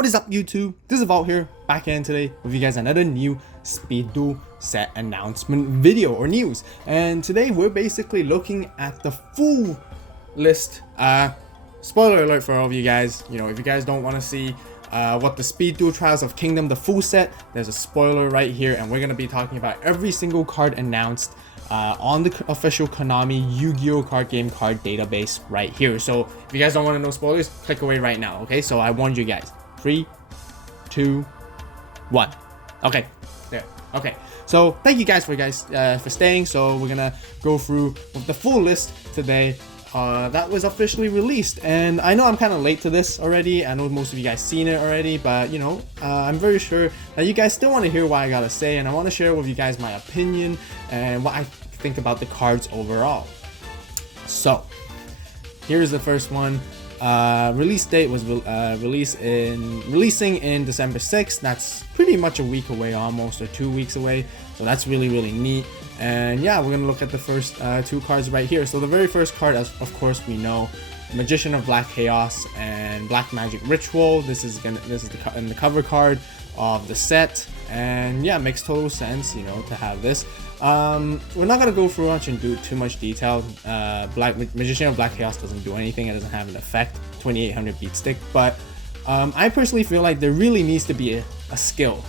What is up, YouTube? This is AVAULT here, back in today with you guys another new Speed Duel set announcement video or news. And today we're basically looking at the full list. Spoiler alert for all of you guys. You know, if you guys don't want to see what the Speed Duel Trials of Kingdom, the full set, there's a spoiler right here, and we're gonna be talking about every single card announced on the official Konami Yu-Gi-Oh card game card database right here. So if you guys don't want to know spoilers, click away right now. Okay, so I warned you guys. 3, 2, 1. Okay, there. Okay, so thank you guys for staying. So we're gonna go through with the full list today that was officially released. And I know I'm kind of late to this already. I know most of you guys seen it already, but you know, I'm very sure that you guys still want to hear what I gotta say, and I want to share with you guys my opinion and what I think about the cards overall. So here's the first one. Release date was releasing in December 6th. That's pretty much a week away, almost, or 2 weeks away. So that's really neat. And yeah, we're gonna look at the first two cards right here. So the very first card, as of course we know, Magician of Black Chaos and Black Magic Ritual. This is the cover card of the set, and yeah, makes total sense, you know, to have this. We're not gonna go through much and do too much detail. Magician of Black Chaos doesn't do anything. It doesn't have an effect. 2800 beat stick, but I personally feel like there really needs to be a skill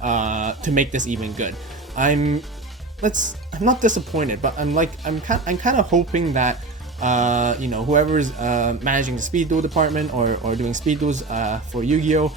to make this even good. I'm not disappointed, but I'm kind of hoping that you know, whoever's managing the Speed Duel department or doing Speed Duels for Yu-Gi-Oh,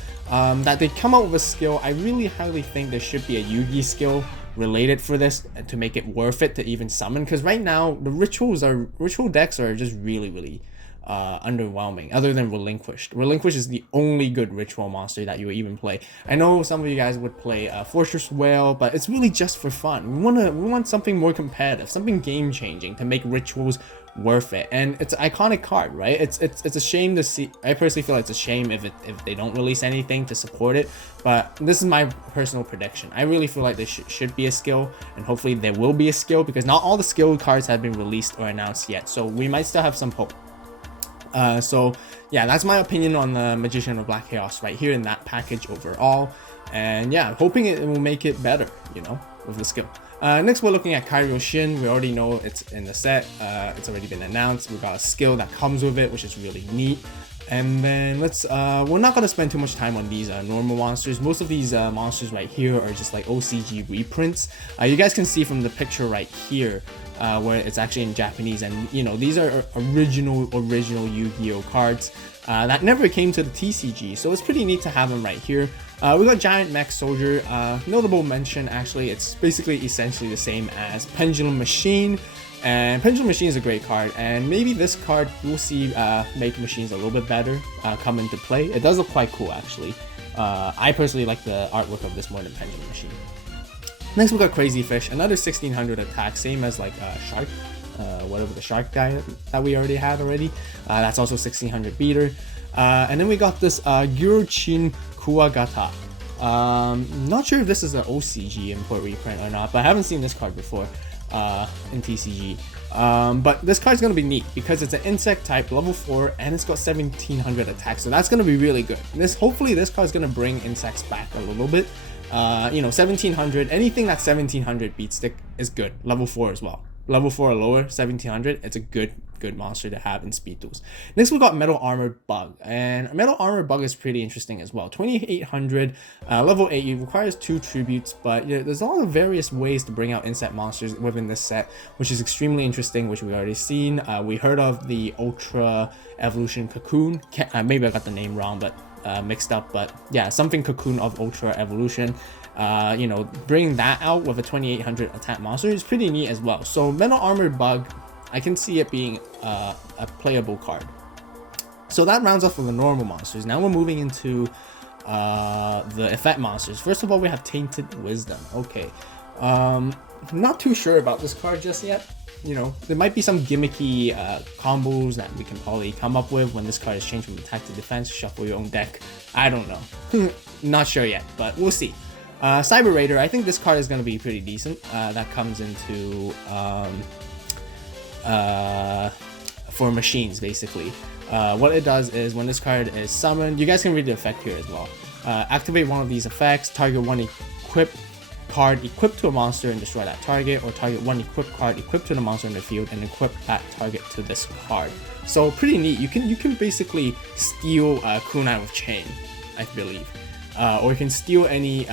that they come up with a skill. I really highly think there should be a Yu-Gi skill related for this to make it worth it to even summon, because right now the ritual decks are just really underwhelming, other than Relinquished. Relinquished is the only good ritual monster that you would even play. I know some of you guys would play Fortress Whale, but it's really just for fun. We want something more competitive, something game changing to make rituals worth it. And it's an iconic card, right? It's a shame to see. I personally feel like it's a shame if they don't release anything to support it, but this is my personal prediction. I really feel like there should be a skill, and hopefully there will be a skill, because not all the skill cards have been released or announced yet, so we might still have some hope. So yeah, that's my opinion on the Magician of Black Chaos right here in that package overall. And yeah, hoping it will make it better, you know, with the skill. Next, we're looking at Kairyu Shin. We already know it's in the set. It's already been announced. We got a skill that comes with it, which is really neat. And then we're not going to spend too much time on these normal monsters. Most of these monsters right here are just like OCG reprints. You guys can see from the picture right here where it's actually in Japanese, and you know, these are original Yu-Gi-Oh cards that never came to the TCG, so it's pretty neat to have them right here. We got Giant Mech Soldier. Notable mention, actually, it's basically essentially the same as Pendulum Machine. And Pendulum Machine is a great card, and maybe this card we'll see make machines a little bit better come into play. It does look quite cool, actually. I personally like the artwork of this more than Pendulum Machine. Next, we got Crazy Fish, another 1600 attack, same as like Shark, whatever the Shark guy that we already had already. That's also 1600 beater. And then we got this Gyurochin Kuwagata. Not sure if this is an OCG import reprint or not, but I haven't seen this card before in TCG. But this card's gonna be neat because it's an insect type, level 4, and it's got 1700 attack, so that's gonna be really good. Hopefully this card's gonna bring insects back a little bit. You know, 1700, anything that's 1700 beat stick is good. Level 4 as well. Level 4 or lower, 1700, it's a good monster to have in Speed Duels. Next, we got Metal Armored Bug, and Metal Armored Bug is pretty interesting as well. 2800, level 8, it requires 2 tributes, but you know, there's a lot of various ways to bring out insect monsters within this set, which is extremely interesting, which we've already seen. We heard of the Ultra Evolution Cocoon. Maybe I got the name wrong, but mixed up, but yeah, something Cocoon of Ultra Evolution. You know, bringing that out with a 2800 attack monster is pretty neat as well. So Metal Armored Bug, I can see it being a playable card. So that rounds off with the normal monsters. Now we're moving into the effect monsters. First of all, we have Tainted Wisdom. Okay, not too sure about this card just yet. You know, there might be some gimmicky combos that we can probably come up with when this card is changed from attack to defense. Shuffle your own deck. I don't know. Not sure yet, but we'll see. Cyber Raider, I think this card is going to be pretty decent. That comes into for machines basically. What it does is when this card is summoned, you guys can read the effect here as well. Activate one of these effects, target one equipped card equipped to a monster and destroy that target, or target one equipped card equipped to the monster in the field and equip that target to this card. So pretty neat. You can basically steal Kunai with Chain, I believe, or you can steal any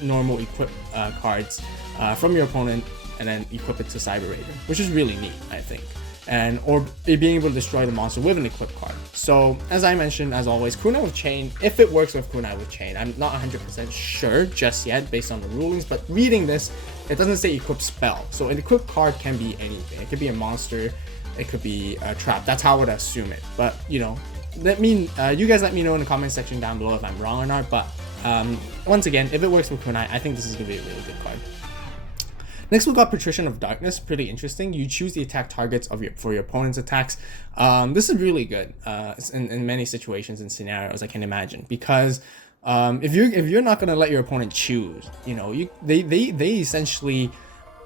normal equipped cards from your opponent and then equip it to Cyber Raider, which is really neat, I think. And or being able to destroy the monster with an equipped card. So as I mentioned, as always, Kunai with Chain, if it works with Kunai with Chain, I'm not 100% sure just yet based on the rulings, but reading this, it doesn't say equip spell. So an equipped card can be anything. It could be a monster, it could be a trap. That's how I would assume it. But you know, you guys let me know in the comment section down below if I'm wrong or not. But once again, if it works with Kunai, I think this is gonna be a really good card. Next, we got Patrician of Darkness. Pretty interesting. You choose the attack targets for your opponent's attacks. This is really good in many situations and scenarios I can imagine, because if you're not gonna let your opponent choose, you know, they essentially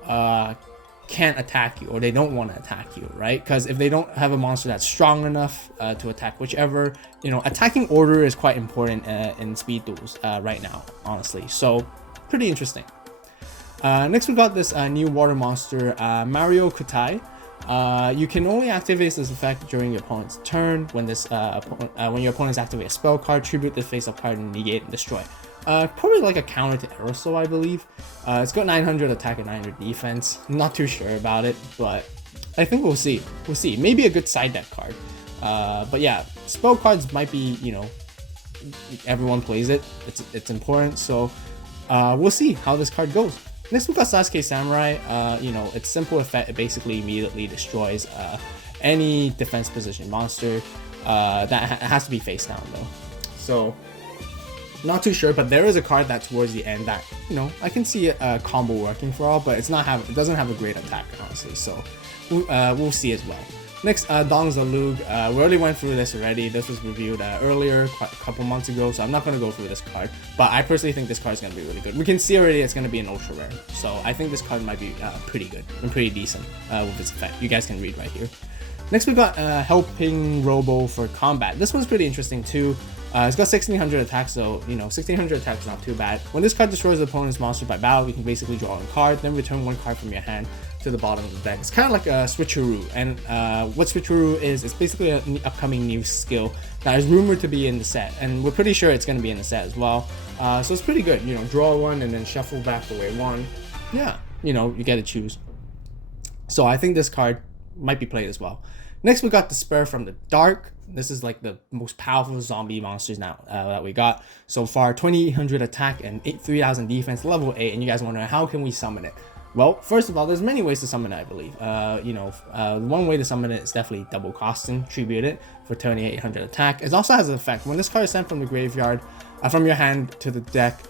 can't attack you, or they don't want to attack you, right? Because if they don't have a monster that's strong enough to attack whichever, you know, attacking order is quite important in speed duels right now, honestly. So pretty interesting. Next we got this new water monster, Mario Kutai. You can only activate this effect during your opponent's turn. When when your opponents activate a spell card, tribute the face-up card and negate and destroy. Probably like a counter to Aerosol, I believe. It's got 900 attack and 900 defense. Not too sure about it, but I think we'll see. We'll see. Maybe a good side deck card. But yeah, spell cards might be, you know, everyone plays it. It's important. So we'll see how this card goes. Next we got Sasuke Samurai. You know, it's simple effect. It basically immediately destroys any defense position monster. That has to be face down though. So not too sure, but there is a card that towards the end that, you know, I can see a combo working for all, but it doesn't have a great attack honestly. So we'll see as well. Next, Dong Zalug. We already went through this already. This was reviewed earlier, a couple months ago, so I'm not going to go through this card. But I personally think this card is going to be really good. We can see already it's going to be an ultra rare, so I think this card might be pretty good and pretty decent with its effect. You guys can read right here. Next, we got Helping Robo for combat. This one's pretty interesting too. It's got 1600 attacks, so you know, 1600 attacks is not too bad. When this card destroys the opponent's monster by battle, you can basically draw a card, then return one card from your hand to the bottom of the deck. It's kind of like a switcheroo, and what switcheroo is, it's basically an upcoming new skill that is rumored to be in the set, and we're pretty sure it's going to be in the set as well. So it's pretty good, you know, draw one and then shuffle back away one. Yeah, you know, you get to choose. So I think this card might be played as well. Next, we got Despair from the Dark. This is like the most powerful zombie monsters now that we got so far. 2800 attack and 3000 defense, level 8. And you guys wonder, how can we summon it? Well, first of all, there's many ways to summon it, I believe. You know, one way to summon it is definitely double costing, tribute it for 2800 attack. It also has an effect. When this card is sent from the graveyard, from your hand to the deck,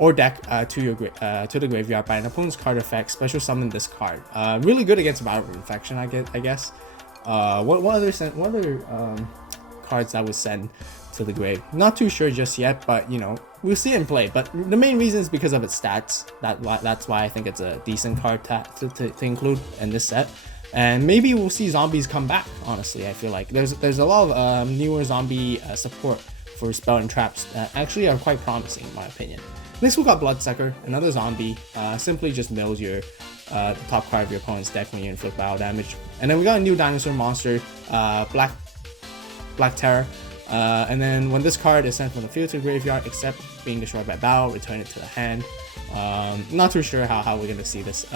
or deck to the graveyard by an opponent's card effect, special summon this card. Really good against Battle Infection, I guess. What other cards I would send to the grave? Not too sure just yet, but you know, we'll see it in play. But the main reason is because of its stats. That's why I think it's a decent card to include in this set. And maybe we'll see zombies come back. Honestly, I feel like there's a lot of newer zombie support for spell and traps that actually are quite promising in my opinion. Next we got Bloodsucker, another zombie. Simply just mills the top card of your opponent's deck when you inflict battle damage. And then we got a new dinosaur monster, Black Terror. And then when this card is sent from the field to the graveyard, except being destroyed by battle, return it to the hand. Not too sure how we're gonna see this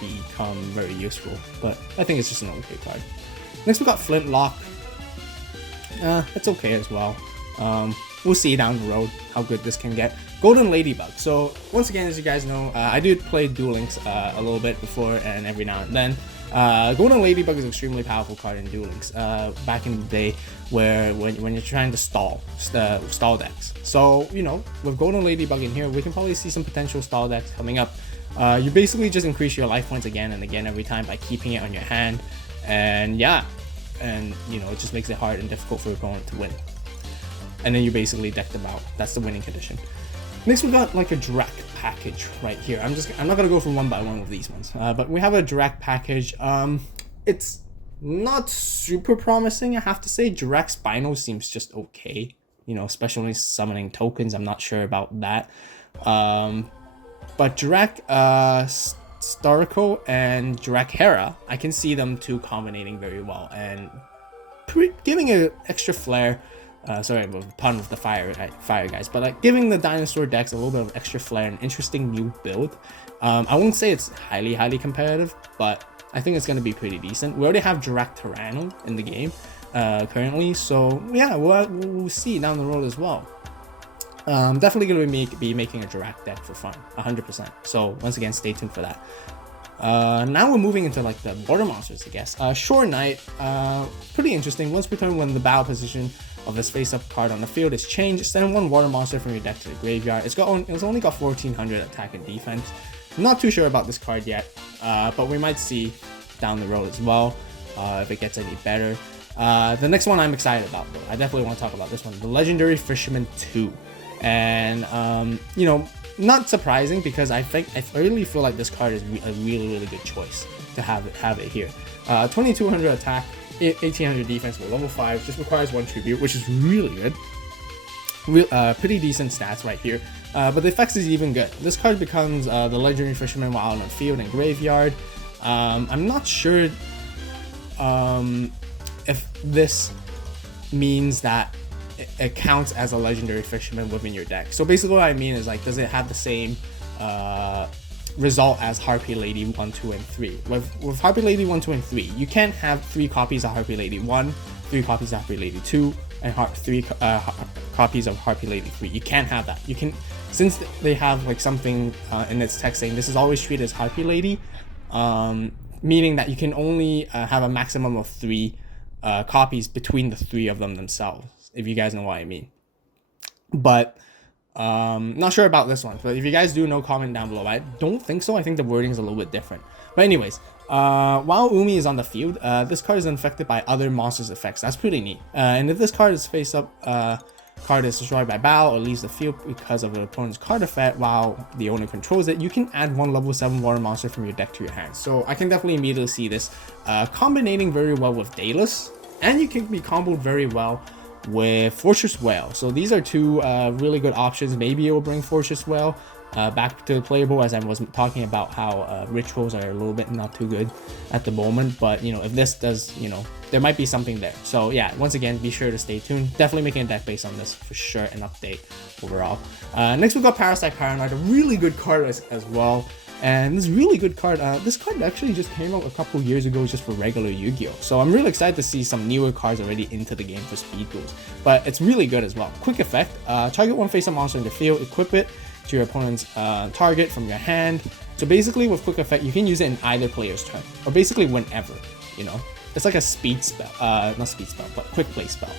become very useful, but I think it's just an okay card. Next we got Flintlock. It's okay as well. We'll see down the road how good this can get. Golden Ladybug. So once again, as you guys know, I do play Duel Links a little bit before and every now and then. Golden Ladybug is an extremely powerful card in Duel Links back in the day, where when you're trying to stall decks. So you know, with Golden Ladybug in here, we can probably see some potential stall decks coming up. You basically just increase your life points again and again every time by keeping it on your hand, and yeah, and you know, it just makes it hard and difficult for your opponent to win. And then you basically deck them out. That's the winning condition. Next we got like a direct package right here. I'm not gonna go from one by one with these ones, but we have a direct package. It's not super promising, I have to say. Direct Spino seems just okay, you know, especially summoning tokens. I'm not sure about that. But Direct Starco and Direct Hera, I can see them two combinating very well and giving an extra flair. Sorry, a pun with the fire guys, but like giving the dinosaur decks a little bit of extra flair and interesting new build. I won't say it's highly competitive, but I think it's going to be pretty decent. We already have Direct Tyranno in the game currently, so yeah, we'll see down the road as well. Definitely going to be making a Direct deck for fun, 100%. So once again, stay tuned for that. Now we're moving into like the border monsters, I guess. Shore Knight, pretty interesting. Once per turn, when the battle position of this face-up card on the field is changed, send one water monster from your deck to the graveyard. It's only got 1400 attack and defense. Not too sure about this card yet, but we might see down the road as well if it gets any better. The next one I'm excited about, though. I definitely want to talk about this one, the Legendary Fisherman 2. And you know, not surprising, because I really feel like this card is a really good choice to have it here. 2200 attack, 1800 defense with level 5, just requires 1 tribute, which is really good. Pretty decent stats right here. But the effects is even good. This card becomes the Legendary Fisherman while on the field and graveyard. I'm not sure if this means that it counts as a Legendary Fisherman within your deck. So basically what I mean is, like, does it have the same result as Harpy Lady 1, 2, and 3? With Harpy Lady 1, 2, and 3, you can't have 3 copies of Harpy Lady 1, 3 copies of Harpy Lady 2, and 3 copies of Harpy Lady 3. You can't have that. You can, since they have like something in its text saying this is always treated as Harpy Lady, meaning that you can only have a maximum of 3 copies between the 3 of them themselves, if you guys know what I mean. But not sure about this one, but if you guys do know, comment down below. I don't think so. I think the wording is a little bit different. But anyways, while Umi is on the field, this card is infected by other monsters' effects. That's pretty neat. And if this card is face up, card is destroyed by battle or leaves the field because of an opponent's card effect while the owner controls it, you can add 1 level 7 water monster from your deck to your hand. So I can definitely immediately see this combinating very well with Duels, and you can be comboed very well with Fortress Whale. So these are 2 really good options. Maybe it will bring Fortress Whale back to the playable, as I was talking about how rituals are a little bit not too good at the moment. But you know, if this does, you know, there might be something there. So yeah, once again, be sure to stay tuned. Definitely making a deck based on this for sure, an update overall. Next we got Parasite Paranoid, a really good card as well. And this really good card, this card actually just came out a couple years ago just for regular Yu-Gi-Oh! So I'm really excited to see some newer cards already into the game for Speed Duels. But it's really good as well. Quick effect, target one face-up monster in the field, equip it to your opponent's target from your hand. So basically with quick effect, you can use it in either player's turn, or basically whenever, you know. It's like a speed spell, not speed spell, but quick play spell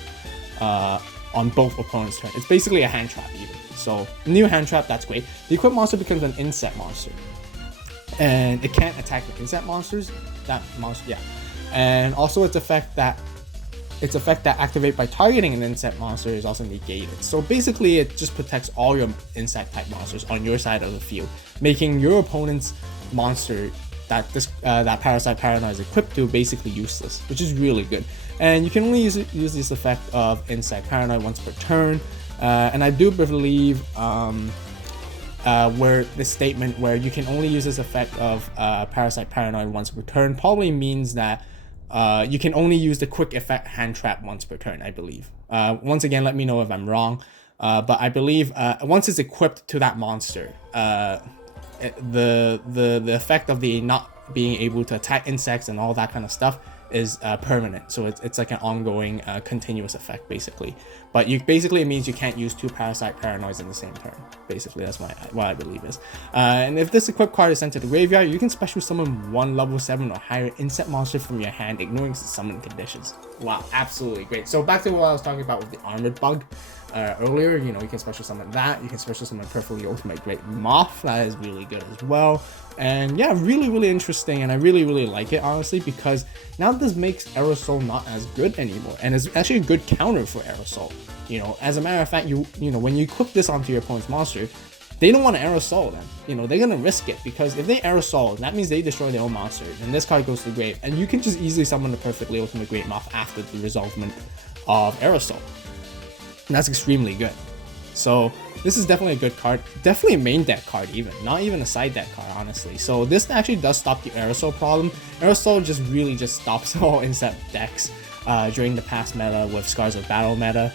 on both opponents' turn. It's basically a hand trap even. So new hand trap, that's great. The equipped monster becomes an insect monster, and it can't attack the insect monsters. That monster, yeah. And also its effect that activate by targeting an insect monster is also negated. So basically it just protects all your insect type monsters on your side of the field, making your opponent's monster that that Parasite Paranoid is equipped to basically useless, which is really good. And you can only use this effect of Insect Paranoid once per turn. And I do believe where this statement where you can only use this effect of Parasite Paranoid once per turn probably means that you can only use the quick effect hand trap once per turn, I believe. Once again, let me know if I'm wrong, but I believe once it's equipped to that monster, the effect of the not being able to attack insects and all that kind of stuff is permanent. So it's like an ongoing continuous effect basically. But it means you can't use 2 Parasite Paranoids in the same turn. Basically, that's what I believe is. And if this equipped card is sent to the graveyard, you can special summon 1 level 7 or higher insect monster from your hand, ignoring the summon conditions. Wow, absolutely great. So back to what I was talking about with the armored bug earlier, you know, you can special summon that. You can special summon Perfectly Ultimate Great Moth. That is really good as well. And yeah, really interesting, and I really like it, honestly, because now this makes Aerosol not as good anymore, and it's actually a good counter for Aerosol. You know, as a matter of fact, you know, when you equip this onto your opponent's monster, they don't want to aerosol them. You know, they're gonna risk it, because if they aerosol, that means they destroy their own monsters, and this card goes to the grave, and you can just easily summon the perfectly ultimate Great Moth after the resolvement of aerosol. And that's extremely good. So this is definitely a good card, definitely a main deck card, even not even a side deck card, honestly. So this actually does stop the aerosol problem. Aerosol just really just stops all inset decks during the past meta with Scars of Battle meta.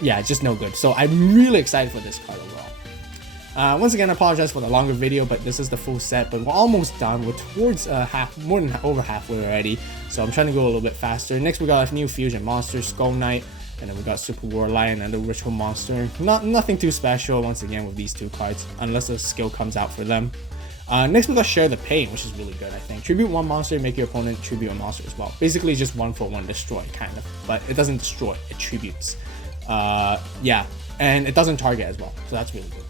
Yeah, just no good. So I'm really excited for this card overall. Once again, I apologize for the longer video, but this is the full set, but we're almost done. We're towards over halfway already, so I'm trying to go a little bit faster. Next, we got a new fusion monster, Skull Knight, and then we got Super War Lion and the Ritual Monster. Nothing too special once again with these two cards, unless a skill comes out for them. Next, we got Share the Pain, which is really good, I think. Tribute one monster, make your opponent tribute a monster as well. Basically, just 1-for-1 destroy, kind of, but it doesn't destroy, it tributes. Yeah, and it doesn't target as well, so that's really good.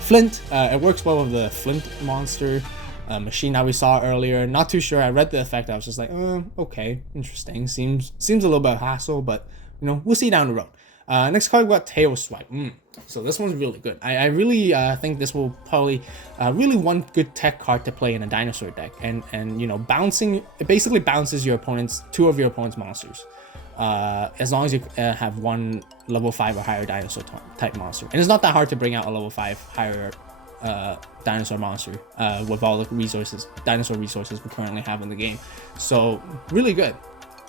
Flint, it works well with the Flint monster machine that we saw earlier. Not too sure. I read the effect. I was just like, okay, interesting. Seems a little bit of hassle, but you know, we'll see down the road. Next card, we got Tail Swipe. So this one's really good. I really think this will probably really one good tech card to play in a dinosaur deck, and you know, it basically bounces your opponent's two of your opponent's monsters. As long as you have one level 5 or higher dinosaur type monster. And it's not that hard to bring out a level 5 higher dinosaur monster with all the dinosaur resources we currently have in the game. So really good,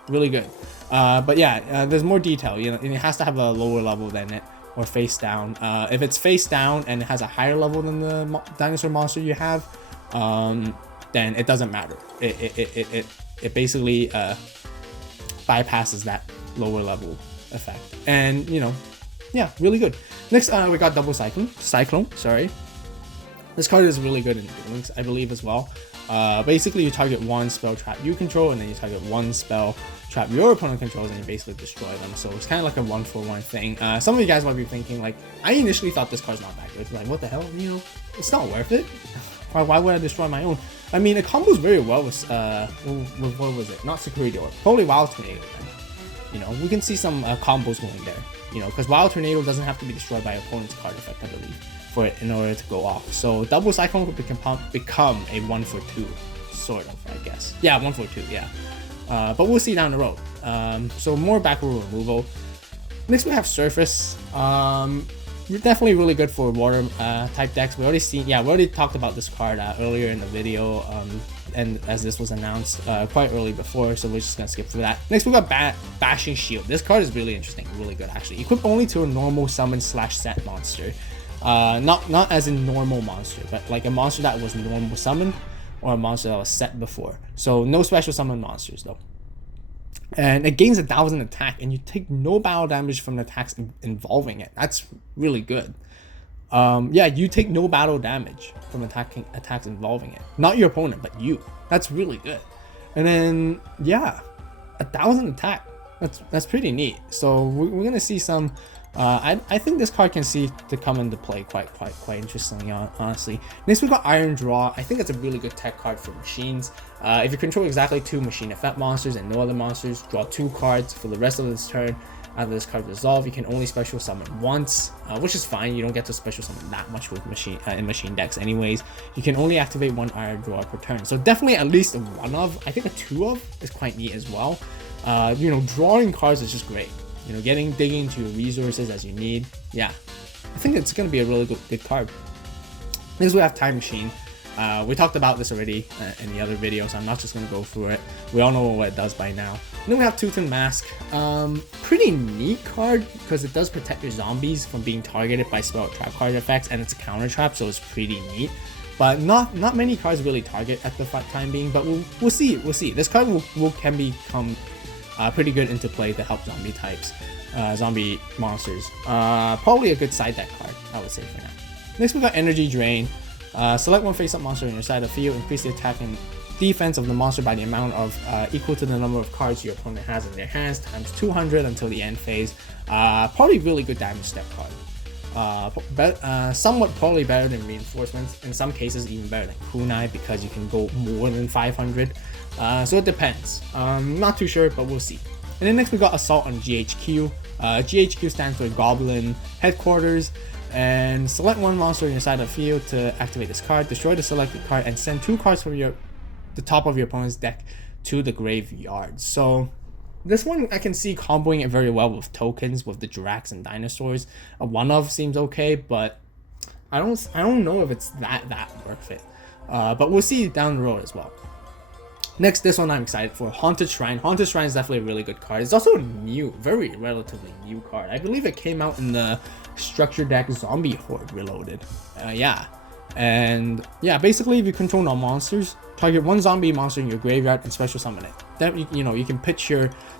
really good. But yeah, there's more detail. You know, it has to have a lower level than it, or face down. If it's face down and it has a higher level than the dinosaur monster you have, then it doesn't matter. It basically bypasses that lower level effect, and you know, yeah, really good. Next, we got Double Cyclone. Sorry, this card is really good in Duels, I believe, as well. Basically, you target one spell trap you control, and then you target one spell trap your opponent controls, and you basically destroy them. So it's kind of like a 1-for-1 thing. Some of you guys might be thinking, like, I initially thought this card's not that good. Like, what the hell? You know, it's not worth it. Why would I destroy my own? I mean, it combos very well with what was it? Not Security Door, probably Wild Tornado. Then. You know, we can see some combos going there. You know, because Wild Tornado doesn't have to be destroyed by opponent's card effect, I believe, for it in order to go off. So Double Cyclone could become a 1-for-2, sort of, I guess. Yeah, 1-for-2. Yeah. But we'll see down the road. So more backward removal. Next, we have Surface. Definitely really good for water type decks. We already talked about this card earlier in the video, and as this was announced quite early before, so we're just gonna skip through that. Next, we got Bashing Shield. This card is really interesting, really good actually. Equipped only to a normal summon / set monster, not as in normal monster, but like a monster that was normal summon, or a monster that was set before. So no special summon monsters though. And it gains 1,000 attack, and you take no battle damage from the attacks involving it. That's really good. Yeah, you take no battle damage from attacks involving it. Not your opponent, but you. That's really good. And then, yeah, 1,000 attack. That's pretty neat. So we're gonna see some. I think this card can see to come into play quite interestingly, honestly. Next, we got Iron Draw. I think it's a really good tech card for machines. If you control exactly 2 machine effect monsters and no other monsters, draw 2 cards for the rest of this turn. After this card resolve, you can only special summon once, which is fine. You don't get to special summon that much with in machine decks anyways. You can only activate 1 Iron Draw per turn. So definitely at least a 1 of, I think a 2 of is quite neat as well. You know, drawing cards is just great. You know, digging into your resources as you need. Yeah, I think it's going to be a really good card. Next, we have Time Machine. We talked about this already in the other video, so I'm not just going to go through it. We all know what it does by now. And then we have Tooth and Mask. Pretty neat card, because it does protect your zombies from being targeted by spell trap card effects, and it's a counter trap, so it's pretty neat. But not many cards really target at the time being, but we'll see. This card can become pretty good into play to help zombie types, zombie monsters. Probably a good side deck card, I would say, for now. Next, we got Energy Drain. Select 1 face-up monster on your side of the field. Increase the attack and defense of the monster by the amount of equal to the number of cards your opponent has in their hands, times 200 until the end phase. Probably really good damage step card. Somewhat probably better than Reinforcements. In some cases, even better than Kunai, because you can go more than 500. So it depends. Not too sure, but we'll see. And then next we got Assault on GHQ. GHQ stands for Goblin Headquarters. And select one monster on your side of the field to activate this card. Destroy the selected card and send 2 cards from the top of your opponent's deck to the graveyard. So this one I can see comboing it very well with tokens, with the Jiracs and dinosaurs. A one of seems okay, but I don't know if it's that worth it. But we'll see down the road as well. Next, this one I'm excited for, Haunted Shrine. Haunted Shrine is definitely a really good card. It's also a new, relatively new card. I believe it came out in the structure deck Zombie Horde Reloaded. Yeah. And yeah, basically if you control non-monsters, target 1 zombie monster in your graveyard and special summon it. Then you can pitch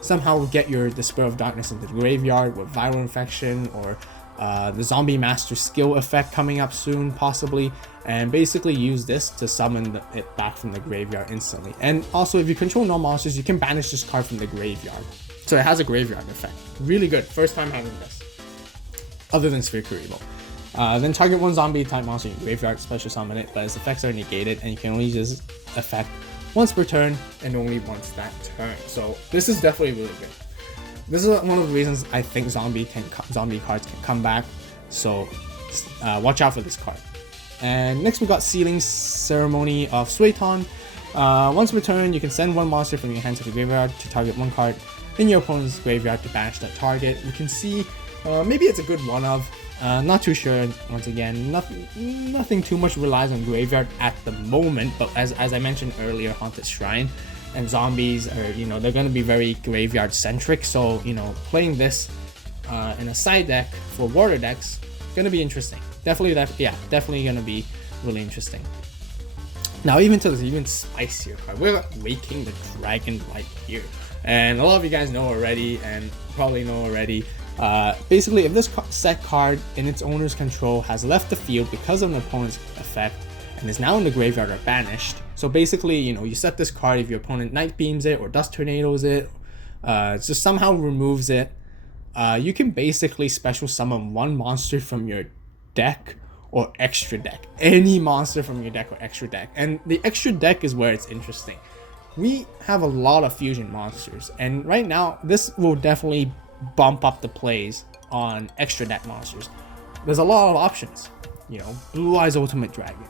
somehow get your Despair of Darkness into the graveyard with Viral Infection, or the Zombie Master skill effect coming up soon possibly, and basically use this to summon it back from the graveyard instantly. And also if you control non-monsters, you can banish this card from the graveyard, so it has a graveyard effect. Really good, first time having this other than Sphere Kuribo. Then target 1 zombie type monster in your graveyard, special summon it, but its effects are negated and you can only use this effect once per turn and only once that turn. So this is definitely really good. This is one of the reasons I think zombie cards can come back, so watch out for this card. And next we got Sealing Ceremony of Suiton. Once per turn, you can send 1 monster from your hand to the graveyard to target 1 card in your opponent's graveyard to banish that target. You can see maybe it's a good one of. Not too sure. Once again, nothing too much relies on graveyard at the moment, but as I mentioned earlier, Haunted Shrine and zombies are, they're going to be very graveyard centric, so playing this in a side deck for water decks going to be interesting. Definitely going to be really interesting. Now even to this even spicier card, we're Waking the Dragon right here, and a lot of you guys know already and probably know already. Basically, if this set card in its owner's control has left the field because of an opponent's effect and is now in the graveyard or banished, so basically, you set this card if your opponent Night Beams it or Dust Tornadoes it, just somehow removes it, you can basically special summon 1 monster from your deck or extra deck. Any monster from your deck or extra deck. And the extra deck is where it's interesting. We have a lot of fusion monsters, and right now, this will definitely bump up the plays on extra deck monsters. There's a lot of options, Blue Eyes Ultimate Dragon,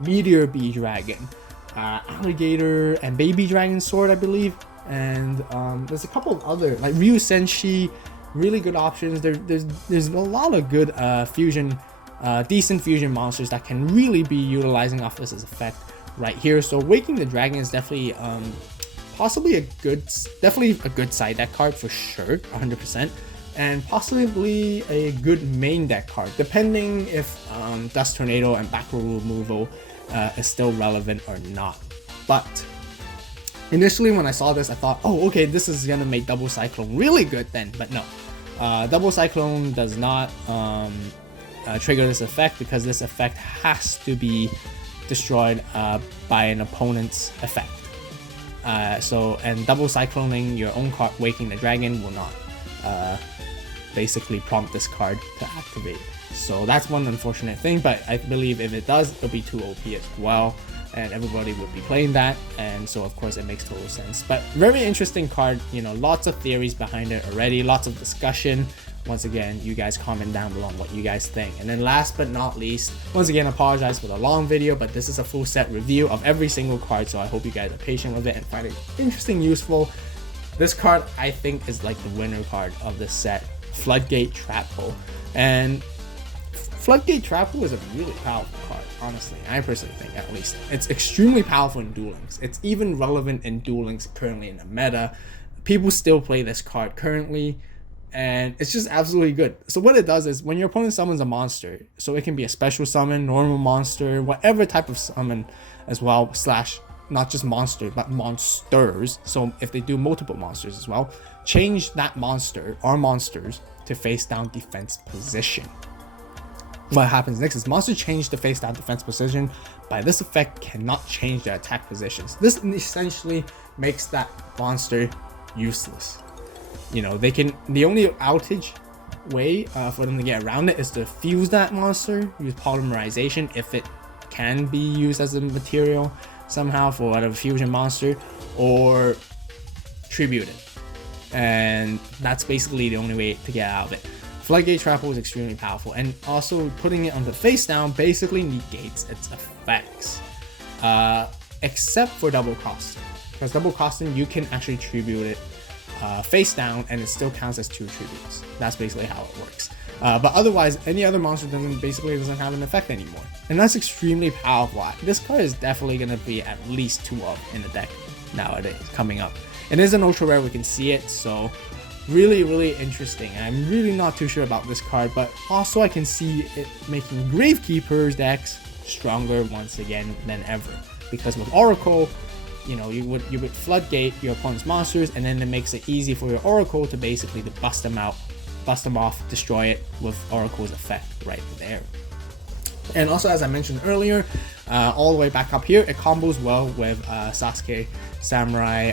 Meteor Bee Dragon, Alligator and Baby Dragon Sword, I believe, and there's a couple of other like Ryu Senshi, really good options. There's a lot of good decent fusion monsters that can really be utilizing off this effect right here. So Waking the Dragon is definitely possibly a good side deck card for sure, 100%, and possibly a good main deck card, depending if Dust Tornado and back row removal is still relevant or not. But initially when I saw this, I thought, oh, okay, this is gonna make Double Cyclone really good then, but no. Double Cyclone does not trigger this effect because this effect has to be destroyed by an opponent's effect. And double cycloning your own card, Waking the Dragon, will not basically prompt this card to activate. So that's one unfortunate thing, but I believe if it does, it'll be too OP as well, and everybody would be playing that, and so of course it makes total sense. But very interesting card, lots of theories behind it already, lots of discussion. Once again, you guys comment down below on what you guys think. And then last but not least, once again, apologize for the long video, but this is a full set review of every single card, so I hope you guys are patient with it and find it interesting, useful. This card, I think, is like the winner card of this set, Floodgate Trap Hole. And Floodgate Trap Hole is a really powerful card, honestly. I personally think, at least. It's extremely powerful in Duel Links. It's even relevant in Duel Links currently in the meta. People still play this card currently, and it's just absolutely good. So what it does is when your opponent summons a monster, so it can be a special summon, normal monster, whatever type of summon as well, slash not just monster but monsters, so if they do multiple monsters as well, change that monster or monsters to face down defense position. What happens next is monster change the face down defense position, but this effect cannot change their attack positions. This essentially makes that monster useless. The only outage way for them to get around it is to fuse that monster, use polymerization if it can be used as a material somehow for whatever fusion monster, or tribute it. And that's basically the only way to get out of it. Floodgate Trample is extremely powerful, and also putting it on the face down basically negates its effects, except for double costing, because double costing you can actually tribute it face down and it still counts as 2 tributes. That's basically how it works. But otherwise, any other monster doesn't have an effect anymore, and that's extremely powerful. This card is definitely going to be at least 2 of in the deck nowadays coming up. It is an ultra rare, we can see it, so really interesting. I'm really not too sure about this card, but also I can see it making Gravekeeper's decks stronger once again than ever, because with Oracle, you know, you would floodgate your opponent's monsters, and then it makes it easy for your Oracle to basically bust them off, destroy it with Oracle's effect right there. And also, as I mentioned earlier, all the way back up here, it combos well with Sasuke Samurai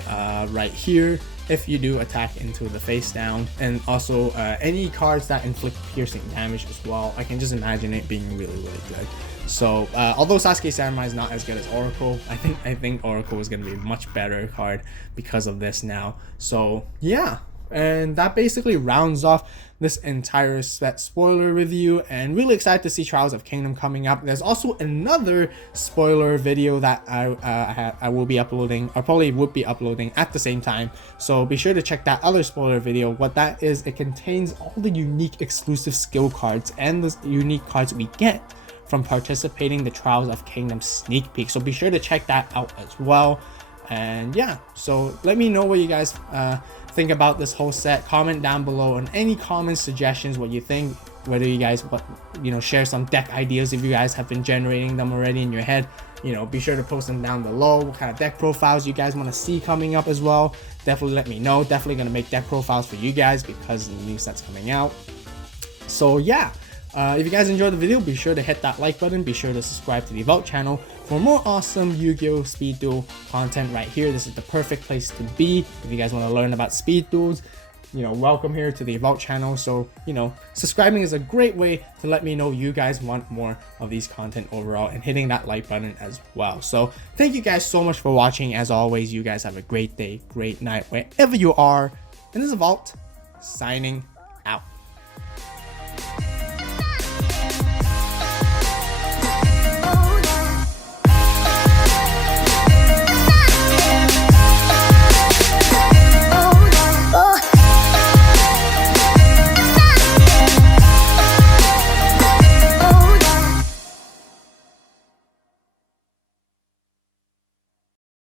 right here if you do attack into the face down, and also any cards that inflict piercing damage as well. I can just imagine it being really good. So although Sasuke Samurai is not as good as Oracle, I think Oracle is going to be a much better card because of this now. So yeah, and that basically rounds off this entire set spoiler review, and really excited to see Trials of Kingdom coming up. There's also another spoiler video that I will be uploading, or probably would be uploading at the same time, so be sure to check that other spoiler video. What that is, it contains all the unique exclusive skill cards and the unique cards we get from participating in the Trials of Kingdom sneak peek, so be sure to check that out as well. And yeah, so let me know what you guys think about this whole set. Comment down below on any comments, suggestions, what you think, whether you guys share some deck ideas if you guys have been generating them already in your head. Be sure to post them down below. What kind of deck profiles you guys want to see coming up as well, definitely let me know. Definitely gonna make deck profiles for you guys because the new set's coming out. So yeah, if you guys enjoyed the video, be sure to hit that like button. Be sure to subscribe to the AVAULT channel for more awesome Yu-Gi-Oh Speed Duel content right here. This is the perfect place to be if you guys want to learn about speed duels. Welcome here to the AVAULT channel. So subscribing is a great way to let me know you guys want more of these content overall, and hitting that like button as well. So thank you guys so much for watching. As always, you guys have a great day, great night wherever you are, and this is AVAULT signing